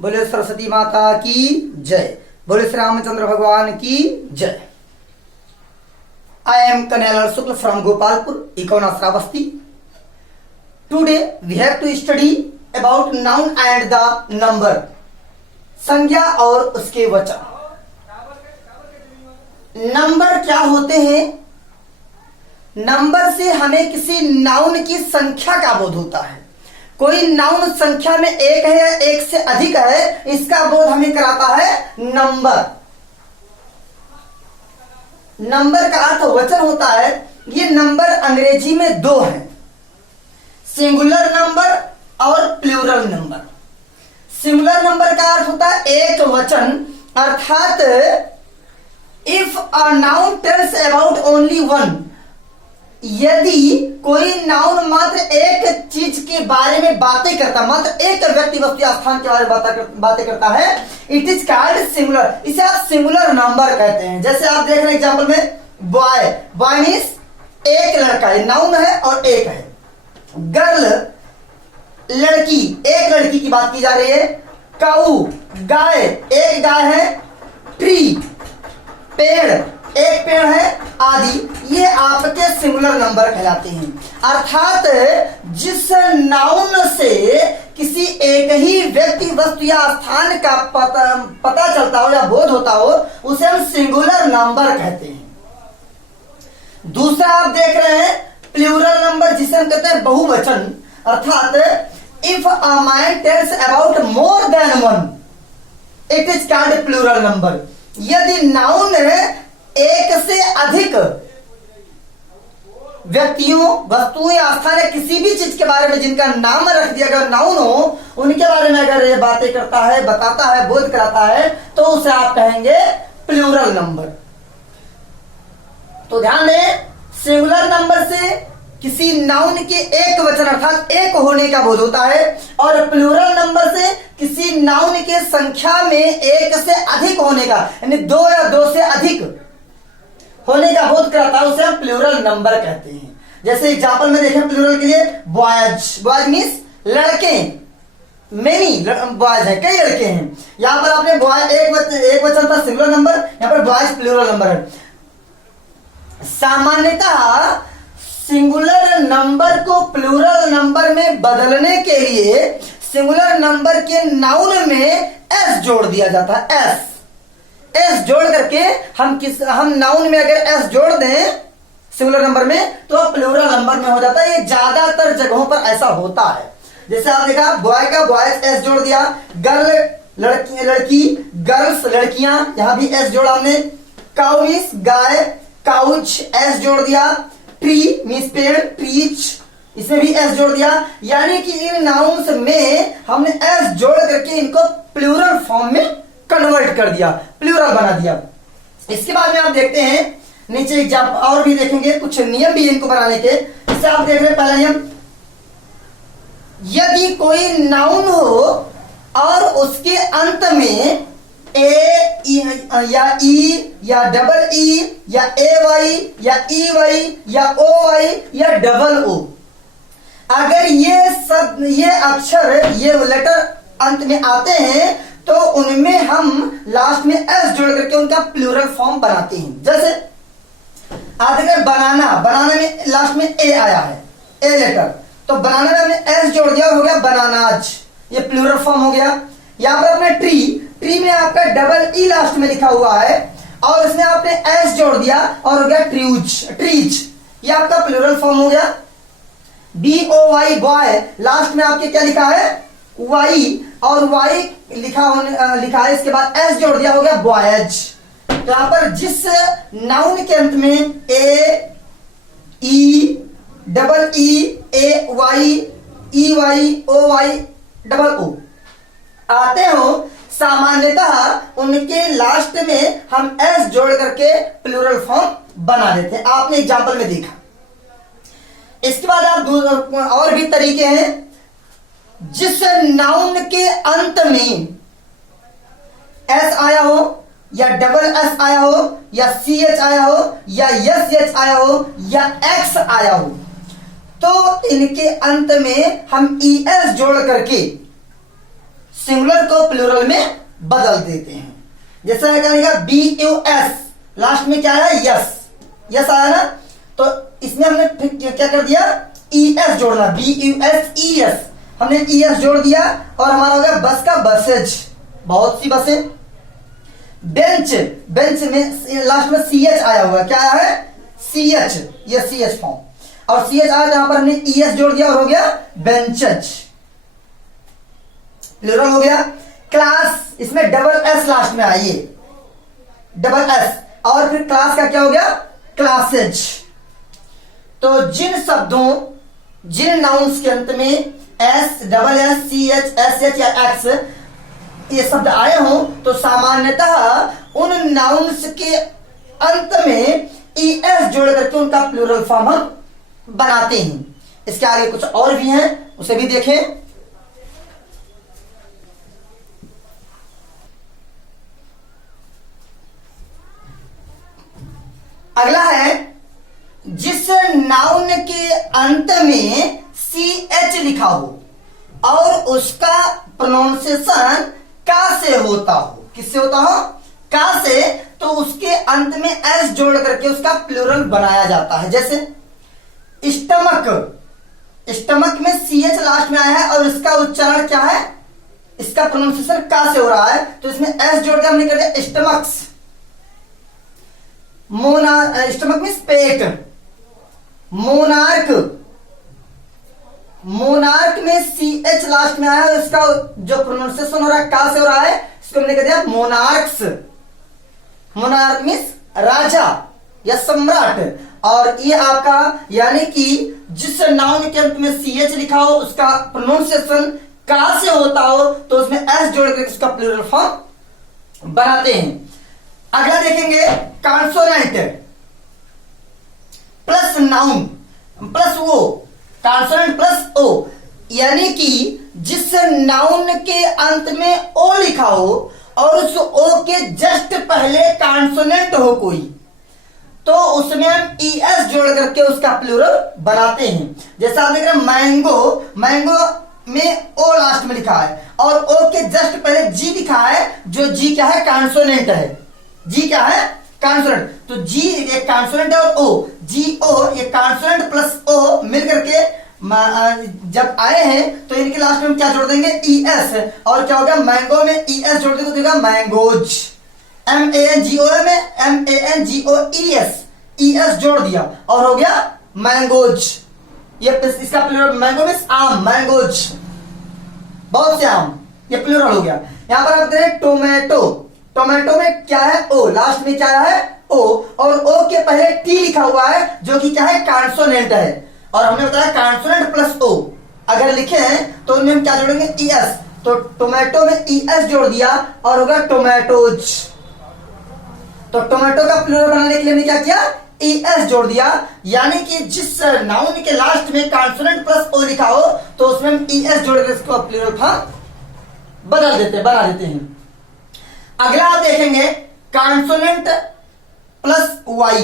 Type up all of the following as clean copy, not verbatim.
बोले सरस्वती माता की जय। बोले श्री रामचंद्र भगवान की जय। I am Kanyalar Shukla from Gopalpur, Ikona Sravasti. Today we have to study about noun and the number. संज्ञा और उसके वचन। नंबर क्या होते हैं? नंबर से हमें किसी नाउन की संख्या का बोध होता है। कोई नाउन संख्या में एक है या एक से अधिक है, इसका बोध हमें कराता है नंबर। नंबर का अर्थ वचन होता है। ये नंबर अंग्रेजी में दो हैं, सिंगुलर नंबर और प्लूरल नंबर। सिंगुलर नंबर का अर्थ होता है एक वचन, अर्थात if a noun tells about only one, यदि कोई नाउन मात्र एक चीज के बारे में बातें करता, मात्र एक व्यक्ति वस्तु या स्थान के बारे में बातें करता है, इट इज कॉल्ड सिंगुलर। इसे आप सिंगुलर नंबर कहते हैं। जैसे आप देख रहे हैं एग्जाम्पल में बॉय, बॉय मीन्स एक लड़का, नाउन है और एक है। गर्ल लड़की, एक लड़की की बात की जा रही है। काऊ गाय, एक गाय है। ट्री पेड़, एक पेड़ है, आदि ये आपके सिंगुलर नंबर कहलाते हैं। अर्थात जिस नाउन से किसी एक ही व्यक्ति वस्तु या स्थान का पता चलता हो या बोध होता हो, उसे हम सिंगुलर नंबर कहते हैं। दूसरा आप देख रहे हैं प्लूरल नंबर, जिसे हम कहते हैं बहुवचन। अर्थात if a man tells about more than one, it is called plural number. यदि नाउन एक से अधिक व्यक्तियों, वस्तुओं या स्थान या किसी भी चीज के बारे में जिनका नाम रख दिया गया नाउन हो, उनके बारे में अगर ये बातें करता है, बताता है, बोध कराता है, तो उसे आप कहेंगे प्लूरल नंबर। तो ध्यान दें, सिंगुलर नंबर से किसी नाउन के एक वचन अर्थात एक होने का बोध होता है, और प्लूरल नंबर से किसी नाउन के संख्या में एक से अधिक होने का, यानी दो या दो से अधिक होने का बोध कराता है, उसे हम प्लूरल नंबर कहते हैं। जैसे एग्जांपल में देखें प्लूरल के लिए बॉयज, बॉयज मीन्स लड़के, मेनी बॉयज है, कई लड़के हैं। यहां पर आपने बॉय एक वचन पर सिंगुलर नंबर, यहां पर बॉयज प्लूरल नंबर है। सामान्यतः सिंगुलर नंबर को प्लूरल नंबर में बदलने के लिए सिंगुलर नंबर के नाउन में एस जोड़ दिया जाता है। एस जोड़ करके हम नाउन में अगर एस जोड़ दें सिंगुलर नंबर में, तो प्लूरल नंबर में हो जाता है। ये ज्यादातर जगहों पर ऐसा होता है। जैसे आप देखा बॉय का बॉयज एस जोड़ दिया, गर्ल लड़की, गर्ल्स लड़कियां, यहां भी एस जोड़ा हमने। काउ मीन्स गाय, काउच एस जोड़ दिया। ट्री मीन्स पेड़, ट्रीच, इसमें भी एस जोड़ दिया। यानी कि इन नाउन्स में हमने एस जोड़ करके इनको प्लूरल फॉर्म में कन्वर्ट कर दिया, प्लूरल बना दिया। इसके बाद में आप देखते हैं नीचे एग्जाम्पल और भी देखेंगे, कुछ नियम भी इनको बनाने के। इससे आप देख रहे हैं पहला नियम, यदि कोई नाउन हो और उसके अंत में ए या ई या डबल ई या ए वाई या ई वाई या ओ वाई या डबल ओ, अगर ये अक्षर, ये लेटर अंत में आते हैं, तो उनमें हम लास्ट में एस जोड़ करके उनका प्लूरल फॉर्म बनाते हैं। जैसे आप देख रहे हैं बनाना, बनाना में लास्ट में ए आया है, ए लेटर, तो बनाना में हमने एस जोड़ दिया, हो गया बनानाज, ये प्लूरल फॉर्म हो गया। यहां पर आपने ट्री, ट्री में आपका डबल ई लास्ट में लिखा हुआ है और इसमें आपने एस जोड़ दिया और हो गया ट्रीज, ट्रीज, ये आपका प्लूरल फॉर्म हो गया। B O Y boy, last में आपके क्या लिखा है वाई, और वाई लिखा है, इसके बाद एस जोड़ दिया, हो गया बॉयज। तो यहां पर जिस नाउन के अंत में A E double E A Y E Y O Y double O आते हो, सामान्यतः उनके लास्ट में हम एस जोड़ करके प्लूरल फॉर्म बना देते हैं। आपने एग्जाम्पल में देखा। इसके बाद आप और भी तरीके हैं, जिस नाउन के अंत में एस आया हो या डबल एस आया हो या सी एच आया हो या एस एच आया हो या एक्स आया हो, तो इनके अंत में हम ई एस जोड़ करके सिंगुलर को प्लूरल में बदल देते हैं। जैसे कहेगा BUS, लास्ट में क्या है, यस, यस आया ना, तो इसमें हमने फिर क्या कर दिया, ES जोड़ना, BUSES, हमने ES जोड़ दिया और हमारा हो गया बस का बसेज, बहुत सी बसें। बेंच, बेंच में लास्ट में CH आया हुआ, क्या आया है, CH, ये CH फॉर्म, और CH आया जहां पर हमने ES जोड़ दिया और हो गया बेंचेज, प्लूरल हो गया। क्लास, इसमें डबल S लास्ट में आइए, डबल S, और फिर क्लास का क्या हो गया, क्लासेज। तो जिन शब्दों, जिन नाउन्स के अंत में S, double S, CH, SH या X ये शब्द आए हों तो सामान्यतः उन नाउन्स के अंत में ES जोड़ करके उनका प्लूरल फॉर्म हम बनाते हैं। इसके आगे कुछ और भी हैं, उसे भी देखें। अगला है, जिस नाउन के अंत में CH लिखा हो और उसका प्रोनाउंसिएशन का से होता हो, किससे होता हो, का से, तो उसके अंत में S जोड़ करके उसका प्लूरल बनाया जाता है। जैसे स्टमक, स्टमक में CH लास्ट में आया है और इसका उच्चारण क्या है, इसका प्रोनाउंसिएशन का से हो रहा है, तो इसमें S जोड़ के हमने कर दिया स्टमक्स। स्टमक में पेट। मोनार्क, मोनार्क में CH लास्ट में आया है, इसका जो प्रोनाउंसिएशन हो रहा है का से हो रहा है, इसको हमने कह दिया मोनार्क्स। मोनार्क मीन्स राजा या सम्राट। और ये आपका यानी कि जिस नाउन के अंत में CH लिखा हो उसका प्रोनाउंसिएशन का से होता हो तो उसमें S जोड़ करके उसका प्लूरल फॉर्म बनाते हैं। अगला देखेंगे, consonant plus noun plus O, consonant plus O, यानी कि जिस नाउन के अंत में ओ लिखा हो और उस ओ के जस्ट पहले कॉन्सोनेंट हो कोई, तो उसमें हम ES जोड़ करके उसका प्लूरल बनाते हैं। जैसा आप देख रहे हैं मैंगो, मैंगो में ओ लास्ट में लिखा है और ओ के जस्ट पहले G लिखा है, जो G क्या है, कॉन्सोनेंट है। G क्या है, कॉन्सोनेंट, तो G एक कॉन्सोनेंट है और O, GO ये कॉन्सोनेंट प्लस O मिल करके जब आए हैं तो इनके लास्ट में हम क्या जोड़ देंगे, ES, और क्या होगा, मैंगो में ES जोड़ देंगे तो देगा मैंगोज। MANGO में MANGOES, ES जोड़ दिया और हो गया मैंगोज। ये इसका प्लूरल, मैंगो में आम, मैंगोज, बहुत से आम, ये प्लूरल हो गया। यहां पर आप देख रहे हैं टोमेटो, टोमेटो में क्या है, ओ, लास्ट में क्या है, ओ, और ओ के पहले T लिखा हुआ है जो कि क्या है, कॉन्सोनेंट है। और हमने बताया कॉन्सोनेंट प्लस ओ अगर लिखे हैं तो उनमें हम क्या जोड़ेंगे, ES, तो टोमेटो में ES जोड़ दिया और होगा टोमेटोज। तो टोमेटो का प्लूरल बनाने के लिए हमने क्या किया, ES जोड़ दिया, यानी कि जिस नाउन के लास्ट में कॉन्सोनेंट प्लस ओ लिखा हो तो उसमें हम ES जोड़ कर इसको प्लूरल फॉर्म बना देते हैं। अगला आप देखेंगे, कॉन्सोनेंट प्लस Y,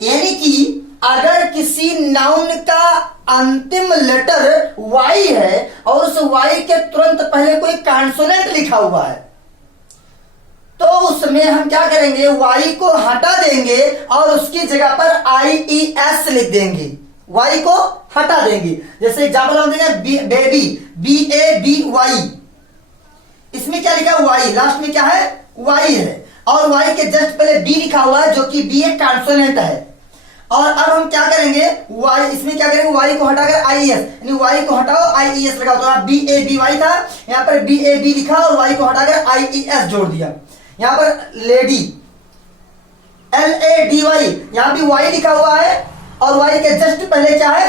यानी कि अगर किसी नाउन का अंतिम लेटर Y है और उस Y के तुरंत पहले कोई कॉन्सोनेंट लिखा हुआ है तो उसमें हम क्या करेंगे, Y को हटा देंगे और उसकी जगह पर IES लिख देंगे, Y को हटा देंगे। जैसे एग्जाम्पल हम देंगे, बेबी, BABY, इसमें क्या लिखा है, Y, लास्ट में क्या है, Y है, और Y के जस्ट पहले B लिखा हुआ है जो कि B एक कॉन्सोनेंट है। और अब हम क्या करेंगे, Y, इसमें क्या करेंगे, Y को हटाकर IES, यानी Y को हटाओ IES लगाओ, तो BABY था, यहां पर BAB लिखा और Y को हटाकर IES जोड़ दिया। यहां पर लेडी, LADY, यहां भी Y लिखा हुआ है और Y के जस्ट पहले क्या है,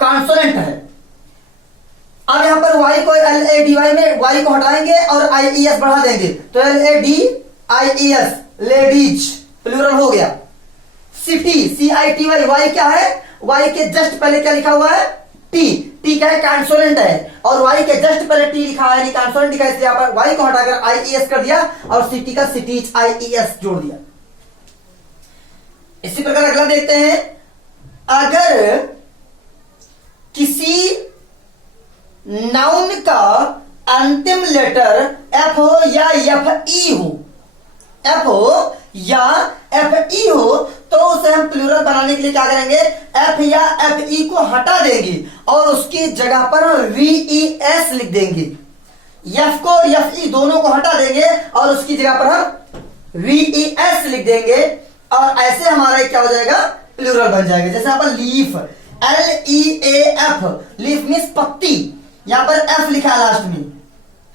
कॉन्सोनेंट है। अब यहां पर Y को LADY में Y को हटाएंगे और IES बढ़ा देंगे तो LADIES, लेडीज, प्लूरल हो गया। सिटी, CITY, Y क्या है, Y के जस्ट पहले क्या लिखा हुआ है, T, T क्या है, कॉन्सोनेंट है, और Y के जस्ट पहले T लिखा है, कॉन्सोनेंट लिखा है, इसलिए यहां पर Y को हटाकर IES कर दिया और सिटी का सिटीज IES जोड़ दिया। इसी प्रकार अगला देखते हैं, अगर किसी नाउन का अंतिम लेटर एफ हो या एफ ई हो, एफ हो या एफ ई हो, तो उसे हम प्लूरल बनाने के लिए क्या करेंगे, एफ या एफ ई को हटा देंगे और उसकी जगह पर वी ई एस लिख देंगे। एफ को और एफ ई दोनों को हटा देंगे और उसकी जगह पर हम वी ई एस लिख देंगे और ऐसे हमारा क्या हो जाएगा, प्लूरल बन जाएगा। जैसे यहाँ पर leaf, L E A F, leaf means पत्ती, यहां पर एफ लिखा है लास्ट में,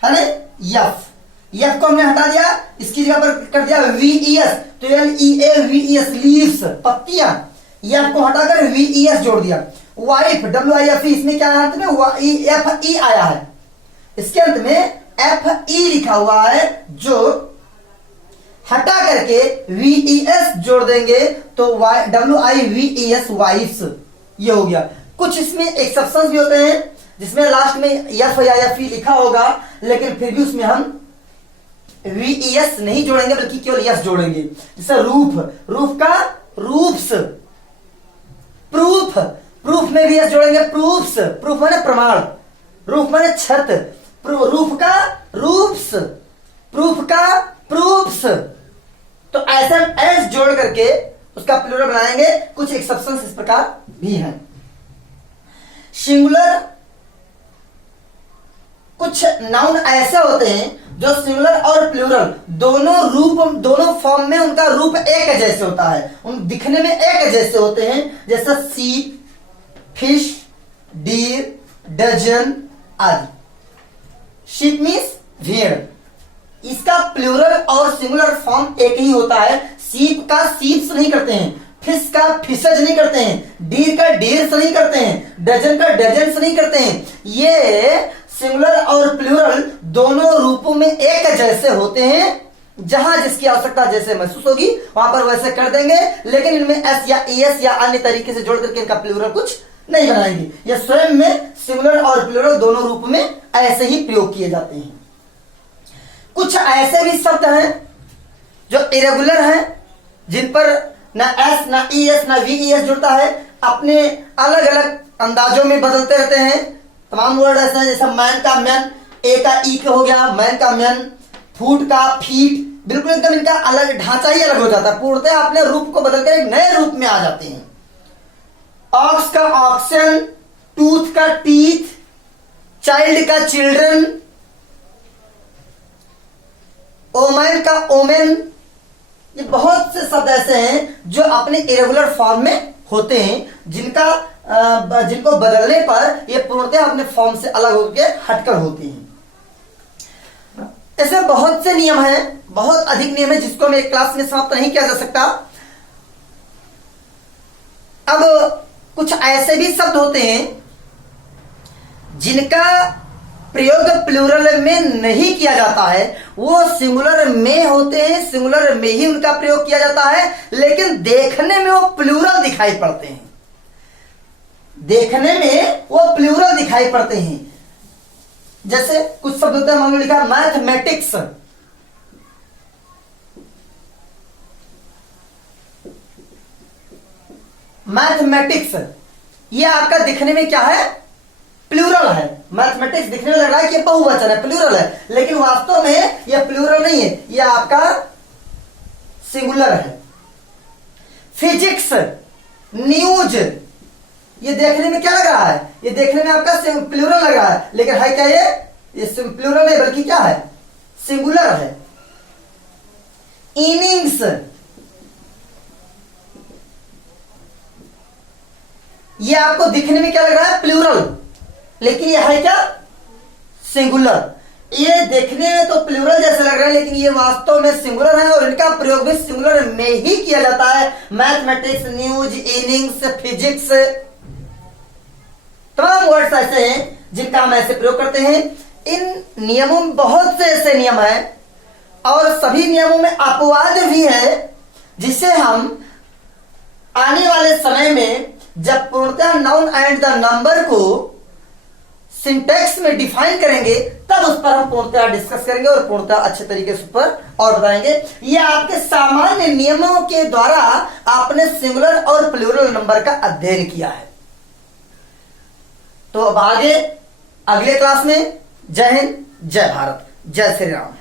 है ना, एफ, एफ को हमने हटा दिया, इसकी जगह पर कर दिया वी ई एस, तो L E A V E S, leaves, पत्तियां, एफ को हटाकर वी ई एस जोड़ दिया। Wife, W I F E, इसमें क्या अंत में एफ ई आया है, इसके अंत में एफ ई लिखा हुआ है, जो हटा करके वी ई एस जोड़ देंगे तो W I V E S, wifes, ये हो गया। कुछ इसमें एक्सेप्शन भी होते हैं जिसमें लास्ट में एफ या एफ ई लिखा होगा, लेकिन फिर भी उसमें हम वी ई एस नहीं जोड़ेंगे बल्कि केवल यस जोड़ेंगे। जैसे रूफ, रूफ का रूफ्स, प्रूफ, प्रूफ में भी यस जोड़ेंगे, प्रूफ्स, प्रूफ माने प्रमाण, रूफ माने छत, रूफ का रूफ्स, प्रूफ का प्रूफ्स, तो ऐसा एस जोड़ करके उसका प्लूरल बनाएंगे। कुछ एक्सेप्शंस इस प्रकार भी हैं। सिंगुलर, कुछ नाउन ऐसे होते हैं जो सिंगुलर और प्लूरल दोनों रूप, दोनों फॉर्म में उनका रूप एक जैसे होता है, उन दिखने में एक जैसे होते हैं। जैसे सीप, फिश, डीर, डजन आदि। शीप मीन्स भेड़, इसका प्लूरल और सिंगुलर फॉर्म एक ही होता है। सीप का सीप्स नहीं करते हैं, फिश का फिशज नहीं करते हैं, डीर का डीर्स नहीं करते हैं, डजन का डजन्स नहीं करते हैं। ये सिंगुलर और प्लूरल दोनों रूपों में एक जैसे होते हैं, जहां जिसकी आवश्यकता जैसे महसूस होगी वहां पर वैसे कर देंगे, लेकिन इनमें एस या एस या अन्य तरीके से जोड़ करके इनका प्लूरल कुछ नहीं बनाएंगे। यह स्वयं में सिंगुलर और प्लूरल दोनों रूप में ऐसे ही प्रयोग किए जाते हैं। कुछ ऐसे भी शब्द हैं जो इरेगुलर हैं, जिन पर ना एस ना ई एस ना वी ई एस जुड़ता है, अपने अलग अलग अंदाजों में बदलते रहते हैं। तमाम वर्ड ऐसे हैं, जैसे मैन का मैन, ए का ई के हो गया, मैन का मैन, फूट का फीट, बिल्कुल एकदम इनका अलग ढांचा ही अलग हो जाता है, पूर्णतः अपने रूप को बदलकर एक नए रूप में आ जाते हैं। ऑक्स का ऑक्सन, टूथ का टीथ, चाइल्ड का चिल्ड्रन, ओमैन का ओमेन, ये बहुत से शब्द ऐसे हैं जो अपने इरेगुलर फॉर्म में होते हैं, जिनको बदलने पर ये पूर्णतः अपने फॉर्म से अलग होकर हटकर होती हैं। ऐसे बहुत से नियम हैं, बहुत अधिक नियम है, जिसको मैं एक क्लास में समाप्त नहीं किया जा सकता। अब कुछ ऐसे भी शब्द होते हैं जिनका प्रयोग प्लूरल में नहीं किया जाता है, वो सिंगुलर में होते हैं, सिंगुलर में ही उनका प्रयोग किया जाता है, लेकिन देखने में वो प्लूरल दिखाई पड़ते हैं, देखने में वो प्लूरल दिखाई पड़ते हैं। जैसे कुछ शब्द होते हैं, मान लो लिखा मैथमेटिक्स, मैथमेटिक्स, ये आपका दिखने में क्या है, प्लूरल है। मैथमेटिक्स दिखने में लग रहा है कि बहुवचन है, प्लूरल है, लेकिन वास्तव में यह प्लूरल नहीं है, यह आपका सिंगुलर है। फिजिक्स, न्यूज, ये देखने में क्या लग रहा है, ये देखने में आपका प्लूरल लग रहा है, लेकिन है क्या ये प्लूरल नहीं बल्कि क्या है, सिंगुलर है। इनिंग्स, ये आपको दिखने में क्या लग रहा है, प्लूरल, लेकिन यह है क्या, सिंगुलर। ये देखने में तो प्लूरल जैसे लग रहा है, लेकिन ये वास्तव में सिंगुलर है और इनका प्रयोग भी सिंगुलर में ही किया जाता है। मैथमेटिक्स, न्यूज, इनिंग्स, फिजिक्स, तमाम वर्ड्स ऐसे हैं जिनका हम ऐसे प्रयोग करते हैं। इन नियमों में बहुत से ऐसे नियम हैं और सभी नियमों में अपवाद भी है, जिसे हम आने वाले समय में जब पूर्णतः नाउन एंड द नंबर को सिंटैक्स में डिफाइन करेंगे तब उस पर हम पूर्णतः डिस्कस करेंगे और पूर्णतः अच्छे तरीके से उस पर और बताएंगे। यह आपके सामान्य नियमों के द्वारा आपने सिंगुलर और प्लूरल नंबर का अध्ययन किया है। तो अब आगे अगले क्लास में जय हिंद, जय भारत, जय श्री राम।